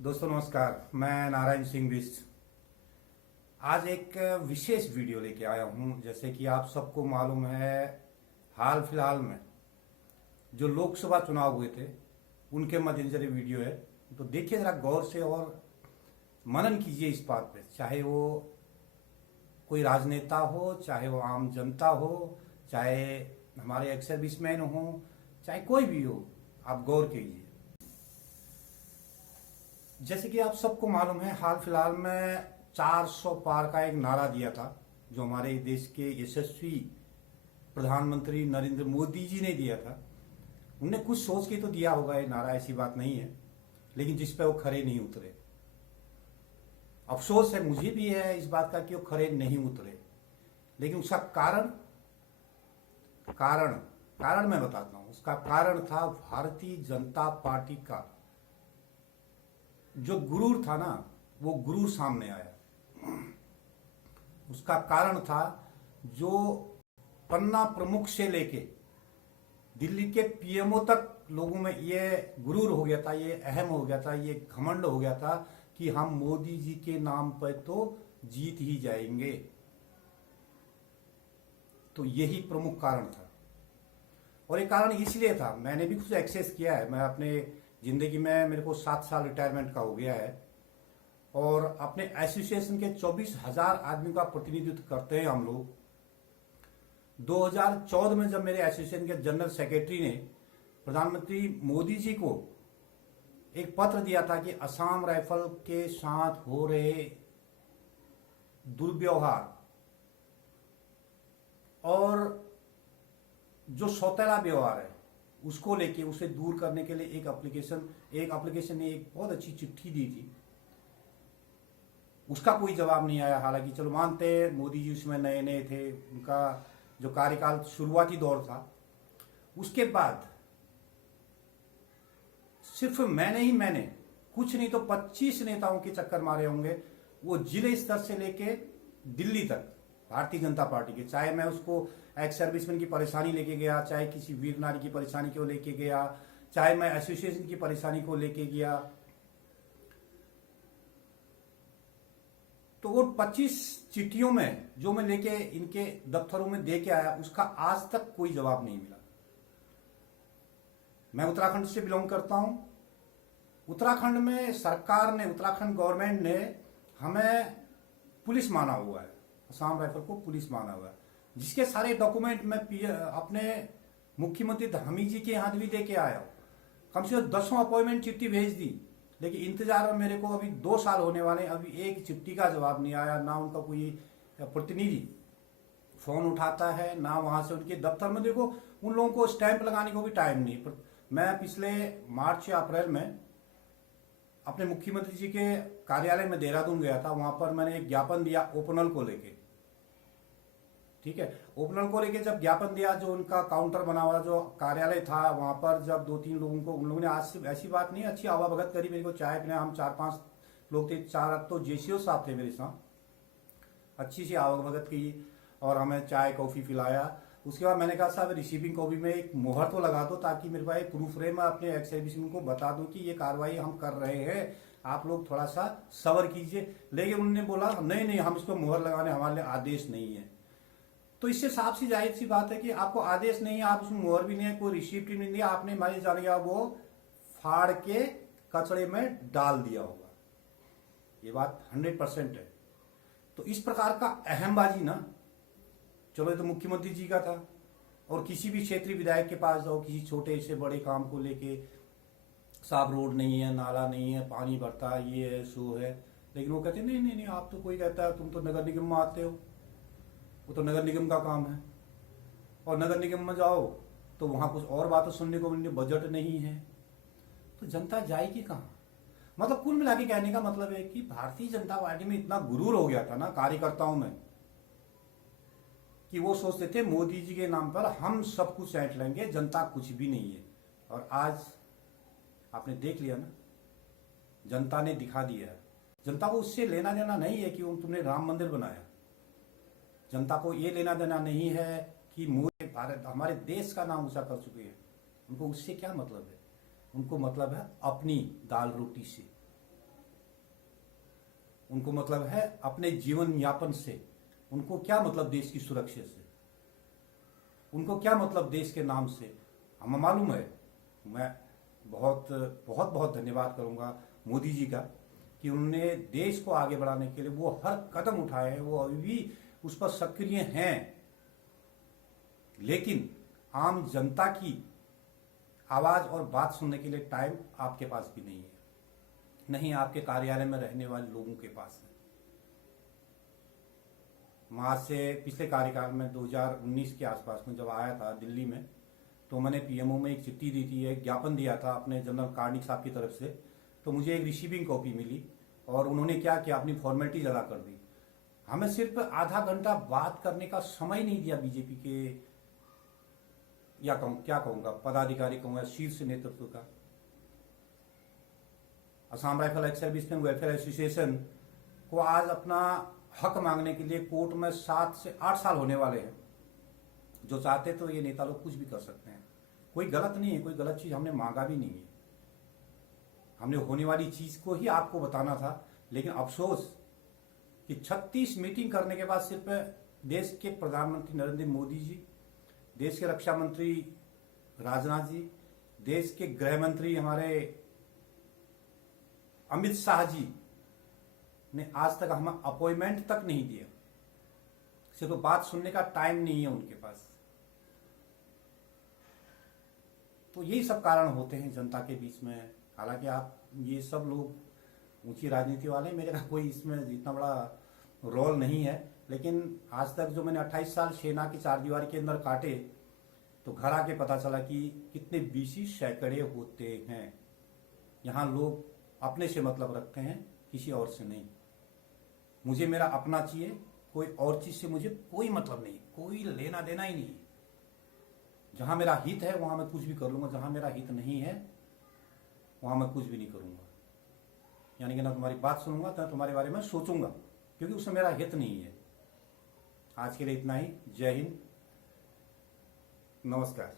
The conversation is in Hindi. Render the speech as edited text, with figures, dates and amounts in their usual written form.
दोस्तों नमस्कार, मैं नारायण सिंह बिष्ट आज एक विशेष वीडियो लेके आया हूं। जैसे कि आप सबको मालूम है, हाल फिलहाल में जो लोकसभा चुनाव हुए थे उनके मद्देनजर ये वीडियो है। तो देखिए जरा गौर से और मनन कीजिए इस बात पे। चाहे वो कोई राजनेता हो, चाहे वो आम जनता हो, चाहे हमारे एक्स सर्विसमैन हो, चाहे कोई भी हो, आप गौर कीजिए। जैसे कि आप सबको मालूम है, हाल फिलहाल में 400 पार का एक नारा दिया था जो हमारे देश के यशस्वी प्रधानमंत्री नरेंद्र मोदी जी ने दिया था। उनने कुछ सोच के तो दिया होगा ये नारा, ऐसी बात नहीं है, लेकिन जिस पे वो खरे नहीं उतरे। अफसोस है, मुझे भी है इस बात का कि वो खरे नहीं उतरे। लेकिन उसका कारण मैं बताता हूं। उसका कारण था भारतीय जनता पार्टी का जो गुरूर था ना, वो गुरूर सामने आया। उसका कारण था जो पन्ना प्रमुख से लेके दिल्ली के पीएमओ तक लोगों में ये गुरूर हो गया था, ये अहम हो गया था, ये घमंड हो गया था कि हम मोदी जी के नाम पर तो जीत ही जाएंगे। तो यही प्रमुख कारण था। और ये कारण इसलिए था, मैंने भी कुछ एक्सेस किया है। मैं अपने जिंदगी में, मेरे को 7 साल रिटायरमेंट का हो गया है और अपने एसोसिएशन के 24,000 आदमी का प्रतिनिधित्व करते हैं हम लोग। 2014 में जब मेरे एसोसिएशन के जनरल सेक्रेटरी ने प्रधानमंत्री मोदी जी को एक पत्र दिया था कि असम राइफल के साथ हो रहे दुर्व्यवहार और जो सौतेला व्यवहार है उसको लेके, उसे दूर करने के लिए एक एप्लीकेशन ने एक बहुत अच्छी चिट्ठी दी थी। उसका कोई जवाब नहीं आया। हालांकि चलो मानते हैं मोदी जी उसमें नए नए थे, उनका जो कार्यकाल शुरुआती दौर था। उसके बाद सिर्फ मैंने कुछ नहीं तो 25 नेताओं के चक्कर मारे होंगे, वो जिले स्तर से लेके दिल्ली तक, भारतीय जनता पार्टी के। चाहे मैं उसको एक्स सर्विसमैन की परेशानी लेके गया, चाहे किसी वीर नारी की परेशानी को लेके गया, चाहे मैं एसोसिएशन की परेशानी को लेके गया, तो वो 25 चिट्ठियों में जो मैं लेके इनके दफ्तरों में दे के आया, उसका आज तक कोई जवाब नहीं मिला। मैं उत्तराखंड से बिलोंग करता हूं। उत्तराखंड में सरकार ने, उत्तराखंड गवर्नमेंट ने हमें पुलिस माना हुआ है, असम राइफल को पुलिस माना हुआ है, जिसके सारे डॉक्यूमेंट मैं अपने मुख्यमंत्री धामी जी के हाथ भी दे के आया हूं। कम से कम 10 अपॉइंटमेंट चिट्ठी भेज दी, लेकिन इंतजार में मेरे को अभी 2 साल होने वाले, अभी एक चिट्ठी का जवाब नहीं आया। ना उनका कोई प्रतिनिधि फोन उठाता है, ना वहां से उनके दफ्तर में देखो उन लोगों को स्टैंप लगाने को भी टाइम नहीं। मैं पिछले मार्च या अप्रैल में अपने मुख्यमंत्री जी के कार्यालय में देहरादून गया था। वहां पर मैंने एक ज्ञापन दिया ओपनल को लेके, ठीक है। ओपनल को लेके जब ज्ञापन दिया, जो उनका काउंटर बना हुआ जो कार्यालय था, वहां पर जब 2-3 लोगों को उन लोगों ने, आज से ऐसी बात नहीं, अच्छी आवाभगत करी मेरे को। चाय पीने हम 4-5 लोग थे, 4 तो जेसीओ साहब थे मेरे साथ, अच्छी सी आवाभगत की और हमें चाय कॉफी पिलाया। उसके बाद मैंने कहा साहब रिसीविंग कॉपी में एक मोहर तो लगा दो, ताकि मेरे पास एक प्रूफ रहे, मैं अपने एक्स सर्विसमैन को बता दूं कि ये कार्रवाई हम कर रहे हैं, आप लोग थोड़ा सा सब्र कीजिए। लेकिन उन्होंने बोला नहीं, हम इसको मोहर लगाने, हमारे लिए आदेश नहीं है। तो इससे साफ सी जाहिर सी बात है कि आपको आदेश नहीं है, आप उसमें मोहर भी नहीं है, कोई रिसिप्ट नहीं दिया, आपने मारी जाने वो फाड़ के कचड़े में डाल दिया होगा। ये बात 100% है। तो इस प्रकार का अहमबाजी ना, चलो ये तो मुख्यमंत्री जी का था, और किसी भी क्षेत्रीय विधायक के पास जाओ, किसी छोटे से बड़े काम को लेके, साफ रोड नहीं है, नाला नहीं है, पानी भरता है, ये है सो है, लेकिन वो कहते नहीं, आप तो, कोई कहता है तुम तो नगर निगम में आते हो, वो तो नगर निगम का काम है। और नगर निगम में जाओ तो वहां कुछ और बातें सुनने को मिलती, बजट नहीं है, तो जनता जाएगी कहाँ? मतलब कुल मिला के कहने का मतलब है कि भारतीय जनता पार्टी में इतना गुरूर हो गया था ना कार्यकर्ताओं में, कि वो सोचते थे मोदी जी के नाम पर हम सब कुछ ऐंठ लेंगे, जनता कुछ भी नहीं है। और आज आपने देख लिया ना, जनता ने दिखा दिया। जनता को उससे लेना देना नहीं है कि तुमने राम मंदिर बनाया, जनता को ये लेना देना नहीं है कि मोदी भारत हमारे देश का नाम ऊंचा कर चुके हैं। उनको उससे क्या मतलब है? उनको मतलब है अपनी दाल रोटी से। उनको मतलब है अपने जीवन यापन से, उनको क्या मतलब देश की सुरक्षा से, उनको क्या मतलब देश के नाम से। हमें मालूम है, मैं बहुत बहुत बहुत धन्यवाद करूंगा मोदी जी का कि उन्होंने देश को आगे बढ़ाने के लिए वो हर कदम उठाए हैं, वो अभी भी उस पर सक्रिय हैं। लेकिन आम जनता की आवाज और बात सुनने के लिए टाइम आपके पास भी नहीं है, नहीं आपके कार्यालय में रहने वाले लोगों के पास है। वहां से पिछले कार्यकाल में 2019 के आसपास में जब आया था दिल्ली में, तो मैंने पीएमओ में एक चिट्ठी दी थी, एक ज्ञापन दिया था अपने जनरल कार्निक साहब की तरफ से। तो मुझे एक रिसीविंग कॉपी मिली और उन्होंने क्या किया, अपनी फॉर्मेलिटी अदा कर दी। हमें सिर्फ आधा घंटा बात करने का समय नहीं दिया बीजेपी के, या क्या कहूंगा, पदाधिकारी कहूंगा, शीर्ष नेतृत्व का। Assam rifle ex serviceman welfare association को आज अपना हक मांगने के लिए कोर्ट में 7 से 8 साल होने वाले हैं। जो चाहते तो ये नेता लोग कुछ भी कर सकते हैं, कोई गलत नहीं है, कोई गलत चीज हमने मांगा भी नहीं है। हमने होने वाली चीज को ही आपको बताना था। लेकिन अफसोस कि 36 मीटिंग करने के बाद सिर्फ देश के प्रधानमंत्री नरेंद्र मोदी जी, देश के रक्षा मंत्री राजनाथ जी, देश के गृह मंत्री हमारे अमित शाह जी ने आज तक हमें अपॉइंटमेंट तक नहीं दिया। सिर्फ बात सुनने का टाइम नहीं है उनके पास। तो यही सब कारण होते हैं जनता के बीच में। हालांकि आप ये सब लोग ऊंची राजनीति वाले, मेरे का कोई इसमें इतना बड़ा रोल नहीं है, लेकिन आज तक जो मैंने 28 साल सेना की चारदीवारी के अंदर काटे, तो घर आके पता चला कि कितने बीसी सैकड़े होते हैं। यहाँ लोग अपने से मतलब रखते हैं, किसी और से नहीं। मुझे मेरा अपना चाहिए, कोई और चीज से मुझे कोई मतलब नहीं, कोई लेना देना ही नहीं। जहां मेरा हित है वहां मैं कुछ भी कर लूंगा, जहां मेरा हित नहीं है वहां मैं कुछ भी नहीं करूंगा। यानी कि ना तुम्हारी बात सुनूंगा ना तुम्हारे बारे में सोचूंगा, क्योंकि उसमें मेरा हित नहीं है। आज के लिए इतना ही। जय हिंद, नमस्कार।